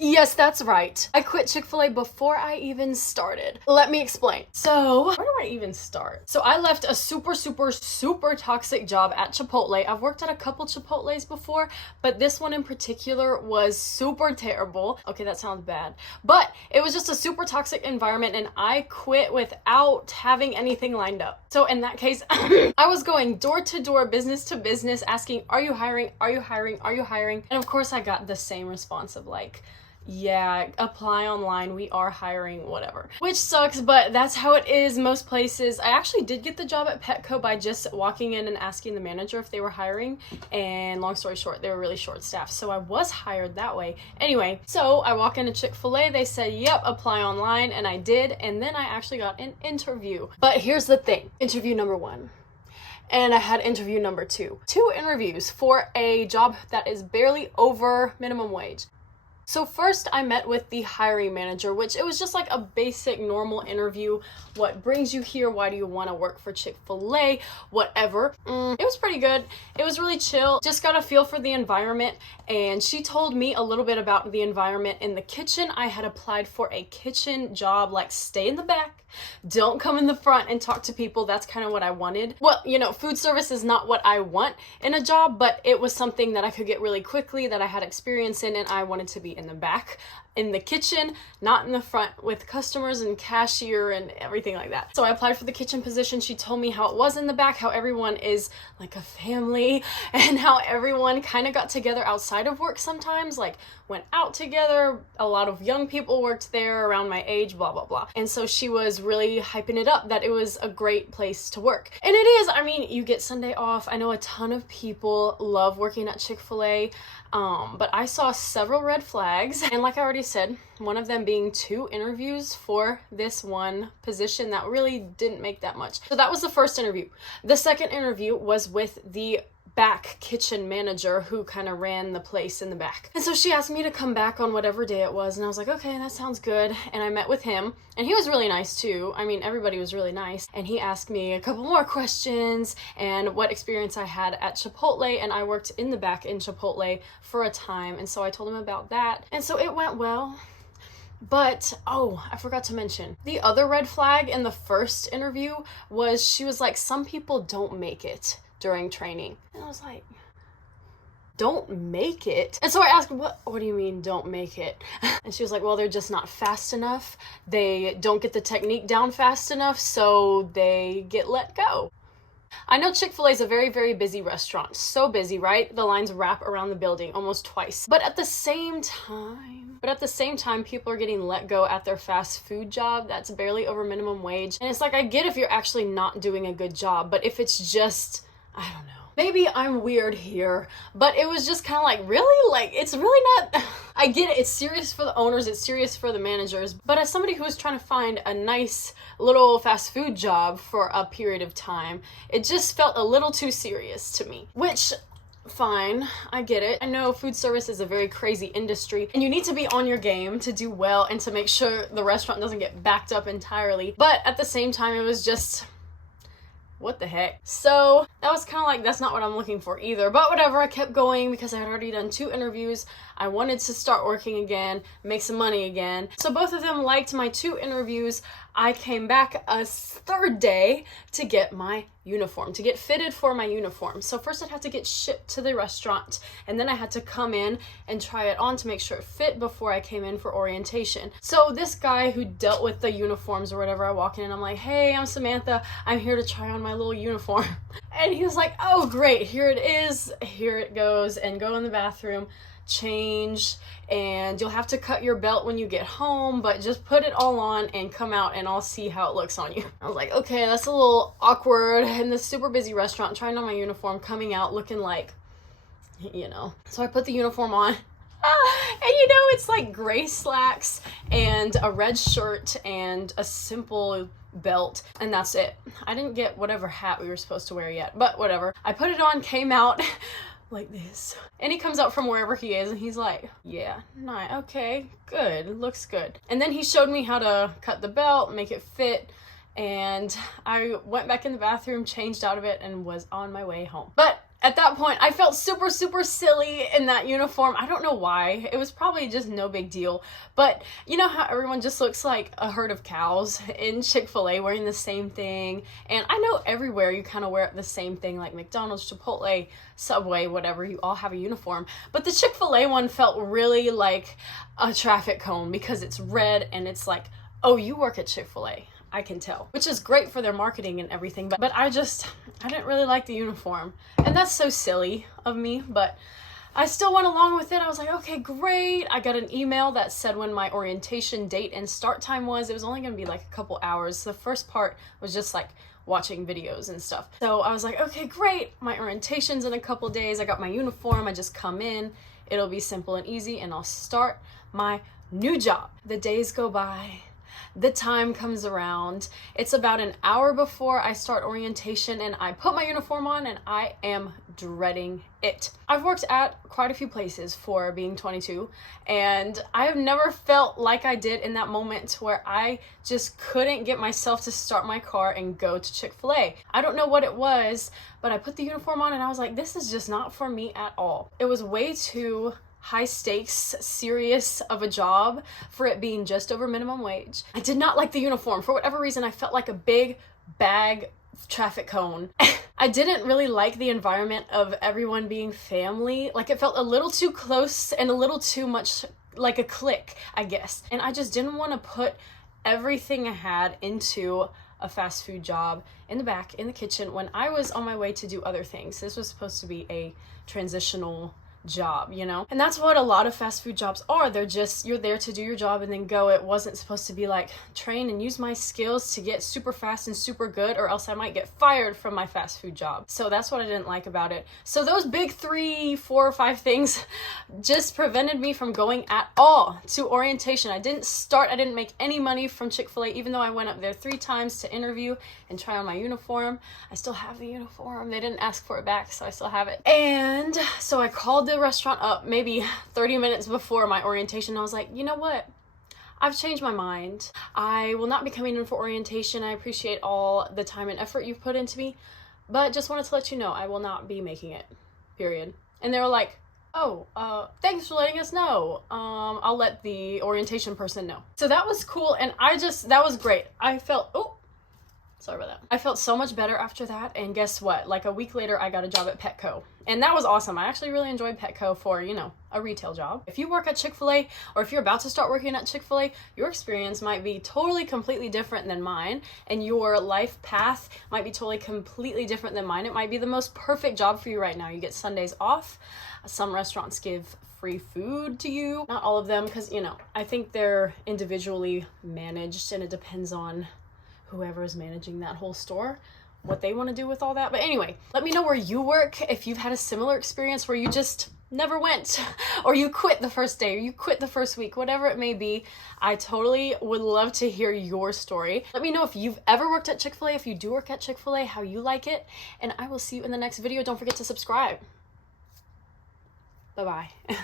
Yes, that's right. I quit Chick-fil-A before I even started. Let me explain. So, where do I even start? So I left a super, super, super toxic job at Chipotle. I've worked at a couple Chipotles before, but this one in particular was super terrible. Okay, that sounds bad. But it was just a super toxic environment and I quit without having anything lined up. So in that case, I was going door to door, business to business, asking, are you hiring? Are you hiring? Are you hiring? And of course I got the same response of like, yeah, apply online, we are hiring, whatever. Which sucks, but that's how it is most places. I actually did get the job at Petco by just walking in and asking the manager if they were hiring, and long story short, they were really short staffed, so I was hired that way. Anyway, so I walk into Chick-fil-A, they said, yep, apply online, and I did, and then I actually got an interview. But here's the thing, interview number 1. And I had interview number 2. 2 interviews for a job that is barely over minimum wage. So first I met with the hiring manager, which it was just like a basic normal interview. What brings you here? Why do you want to work for Chick-fil-A? Whatever. It was pretty good. It was really chill. Just got a feel for the environment, and she told me a little bit about the environment in the kitchen. I had applied for a kitchen job, like stay in the back, don't come in the front and talk to people. That's kind of what I wanted. Well, you know, food service is not what I want in a job, but it was something that I could get really quickly, that I had experience in, and I wanted to be in the back, in the kitchen, not in the front with customers and cashier and everything like that. So I applied for the kitchen position. She told me how it was in the back, how everyone is like a family, and how everyone kind of got together outside of work sometimes, like went out together. A lot of young people worked there around my age, blah, blah, blah. And so she was really hyping it up that it was a great place to work. And it is. I mean, you get Sunday off. I know a ton of people love working at Chick-fil-A. But I saw several red flags, and like I already said, one of them being 2 interviews for this one position that really didn't make that much. So that was the first interview. The second interview was with the back kitchen manager who kind of ran the place in the back. And so she asked me to come back on whatever day it was, and I was like, okay, that sounds good. And I met with him, and he was really nice too. I mean, everybody was really nice. And he asked me a couple more questions and what experience I had at Chipotle, and I worked in the back in Chipotle for a time, and so I told him about that. And so it went well. But, oh, I forgot to mention, the other red flag in the first interview was she was like, some people don't make it during training. And I was like, don't make it? And so I asked, what do you mean don't make it? And she was like, well, they're just not fast enough. They don't get the technique down fast enough, so they get let go. I know Chick-fil-A is a very, very busy restaurant. So busy, right? The lines wrap around the building almost twice. But at the same time, people are getting let go at their fast food job that's barely over minimum wage. And it's like, I get if you're actually not doing a good job, but if it's just, I don't know. Maybe I'm weird here, but it was just kind of like, really? Like, it's really not... I get it, it's serious for the owners, it's serious for the managers, but as somebody who was trying to find a nice little fast food job for a period of time, it just felt a little too serious to me. Which, fine, I get it. I know food service is a very crazy industry, and you need to be on your game to do well and to make sure the restaurant doesn't get backed up entirely, but at the same time, it was just... what the heck? So that was kind of like, that's not what I'm looking for either, but whatever. I kept going because I had already done 2 interviews. I wanted to start working again, make some money again. So both of them liked my 2 interviews. I came back a 3rd day to get my uniform, to get fitted for my uniform. So first I'd have to get shipped to the restaurant, and then I had to come in and try it on to make sure it fit before I came in for orientation. So this guy who dealt with the uniforms or whatever, I walk in and I'm like, hey, I'm Samantha. I'm here to try on my little uniform. And he was like, oh, great. Here it is. Here it goes. And go in the bathroom, change, and you'll have to cut your belt when you get home, but just put it all on and come out and I'll see how it looks on you. I was like, okay, that's a little awkward in this super busy restaurant, trying on my uniform, coming out looking like, you know. So I put the uniform on. And you know, it's like gray slacks and a red shirt and a simple belt, and that's it. I didn't get whatever hat we were supposed to wear yet, but whatever. I put it on, came out like this, and he comes out from wherever he is and he's like, yeah, nice, okay, good, looks good. And then he showed me how to cut the belt, make it fit, and I went back in the bathroom, changed out of it, and was on my way home. But At that point, I felt super, super silly in that uniform. I don't know why. It was probably just no big deal. But you know how everyone just looks like a herd of cows in Chick-fil-A wearing the same thing? And I know everywhere you kind of wear the same thing, like McDonald's, Chipotle, Subway, whatever, you all have a uniform. But the Chick-fil-A one felt really like a traffic cone because it's red and it's like, oh, you work at Chick-fil-A. I can tell, which is great for their marketing and everything, but I didn't really like the uniform, and that's so silly of me, but I still went along with it. I was like, okay, great. I got an email that said when my orientation date and start time was. It was only gonna be like a couple hours. The first part was just like watching videos and stuff. So I was like, okay, great. My orientation's in a couple days. I got my uniform. I just come in. It'll be simple and easy, and I'll start my new job. The days go by. The time comes around. It's about an hour before I start orientation and I put my uniform on and I am dreading it. I've worked at quite a few places for being 22 and I have never felt like I did in that moment where I just couldn't get myself to start my car and go to Chick-fil-A. I don't know what it was, but I put the uniform on and I was like, this is just not for me at all. It was way too high stakes, serious of a job for it being just over minimum wage. I did not like the uniform. For whatever reason, I felt like a big bag traffic cone. I didn't really like the environment of everyone being family. Like it felt a little too close and a little too much like a clique, I guess. And I just didn't want to put everything I had into a fast food job in the back, in the kitchen, when I was on my way to do other things. This was supposed to be a transitional job, you know? And that's what a lot of fast food jobs are. They're just, you're there to do your job and then go. It wasn't supposed to be like train and use my skills to get super fast and super good, or else I might get fired from my fast food job. So that's what I didn't like about it. So those big 3, 4, or 5 things just prevented me from going at all to orientation. I didn't make any money from Chick-fil-A, even though I went up there 3 times to interview and try on my uniform. I still have the uniform. They didn't ask for it back, so I still have it. And so I called the restaurant up maybe 30 minutes before my orientation. I was like, you know what? I've changed my mind. I will not be coming in for orientation. I appreciate all the time and effort you've put into me, but just wanted to let you know I will not be making it, period. And they were like, oh, thanks for letting us know. I'll let the orientation person know. So that was cool, and that was great. I felt, sorry about that. I felt so much better after that, and guess what? Like a week later, I got a job at Petco, and that was awesome. I actually really enjoyed Petco for, you know, a retail job. If you work at Chick-fil-A, or if you're about to start working at Chick-fil-A, your experience might be totally, completely different than mine, and your life path might be totally, completely different than mine. It might be the most perfect job for you right now. You get Sundays off. Some restaurants give free food to you. Not all of them, because, you know, I think they're individually managed, and it depends on whoever is managing that whole store, what they want to do with all that. But anyway, let me know where you work, if you've had a similar experience where you just never went, or you quit the first day, or you quit the first week, whatever it may be. I totally would love to hear your story. Let me know if you've ever worked at Chick-fil-A, if you do work at Chick-fil-A, how you like it, and I will see you in the next video. Don't forget to subscribe. Bye-bye.